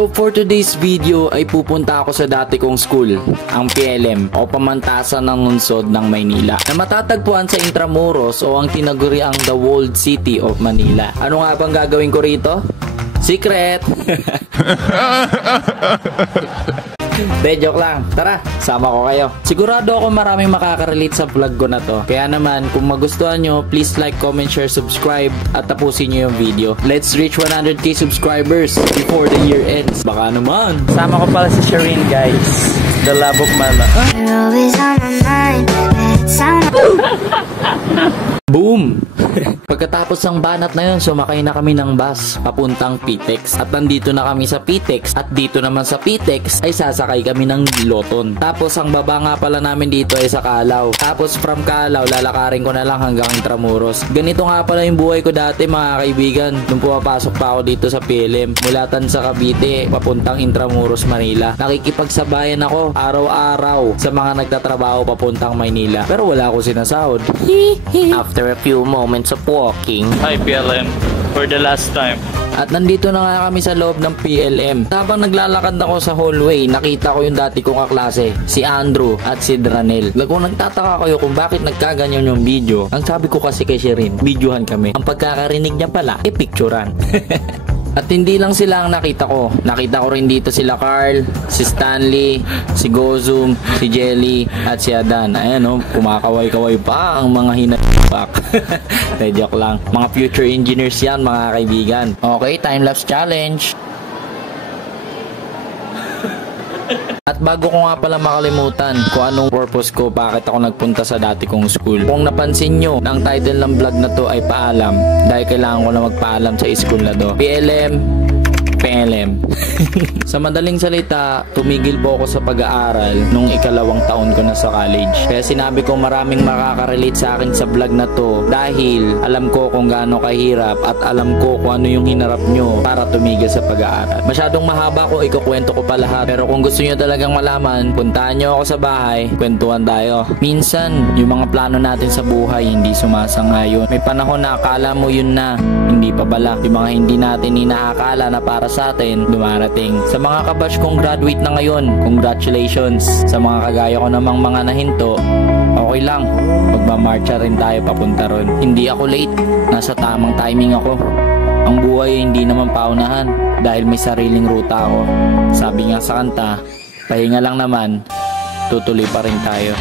So for today's video ay pupunta ako sa dati kong school, ang PLM o Pamantasan ng Lungsod ng Maynila, na matatagpuan sa Intramuros o ang tinaguriang The Walled City of Manila. Ano nga bang gagawin ko rito? Secret! De, joke lang. Tara, sama ko kayo. Sigurado ako maraming makakarelate sa vlog ko na to. Kaya naman, kung magustuhan nyo, please like, comment, share, subscribe at tapusin nyo yung video. Let's reach 100k subscribers before the year ends. Baka naman. Sama ko pala si Shireen, guys. The love of my life. Boom! Pagkatapos ng banat na yun, sumakay na kami ng bus papuntang Pitex. At nandito na kami sa Pitex. At dito naman sa Pitex ay sasakay kami ng Loton. Tapos ang baba nga pala namin dito ay sa Calao. Tapos from Calao, lalakarin ko na lang hanggang Intramuros. Ganito nga pala yung buhay ko dati, mga kaibigan. Nung pumapasok pa ako dito sa PLM. Mulatan sa Cavite, papuntang Intramuros, Manila. Nakikipagsabayan ako araw-araw sa mga nagtatrabaho papuntang Maynila. Pero wala ako sinasahod. After a few moments of walking. Hi PLM, for the last time. At nandito na nga kami sa loob ng PLM. Habang naglalakad ako sa hallway, nakita ko yung dati kong kaklase, si Andrew at si Dranel. Kung nagtataka kayo kung bakit nagkaganyan yung video, ang sabi ko kasi kay Shireen, videohan kami. Ang pagkakarinig niya pala, picturean. At hindi lang sila ang nakita ko. Nakita ko rin dito sila Carl, si Stanley, si Gozum, si Jelly, at si Adan. Ayan o, kumakaway-kaway pa ang mga hinapak. Joke lang. Mga future engineers yan, mga kaibigan. Okay, time-lapse challenge. At bago ko nga pala makalimutan kung anong purpose ko bakit ako nagpunta sa dati kong school. Kung napansin nyo, ang title ng vlog na to ay paalam. Dahil kailangan ko na magpaalam sa school na to. PLM. Sa madaling salita, tumigil po ako sa pag-aaral nung ikalawang taon ko na sa college. Kaya sinabi ko maraming makaka-relate sa akin sa vlog na to dahil alam ko kung gaano kahirap at alam ko kung ano yung hinarap nyo para tumigil sa pag-aaral. Masyadong mahaba ko, ikukwento ko pa lahat. Pero kung gusto nyo talagang malaman, puntahan nyo ako sa bahay, kwentuhan tayo. Minsan, yung mga plano natin sa buhay hindi sumasangayon. May panahon na akala mo yun na, hindi pa bala. Yung mga hindi natin inaakala na para sa atin, dumarating. Sa mga kabash kong graduate na ngayon, congratulations. Sa mga kagaya ko namang mga nahinto, okay lang, magmamarcha rin tayo papunta ron. Hindi ako late, nasa tamang timing ako. Ang buhay hindi naman paunahan dahil may sariling ruta ako. Sabi nga sa kanta, pahinga lang naman, tutuloy pa rin tayo.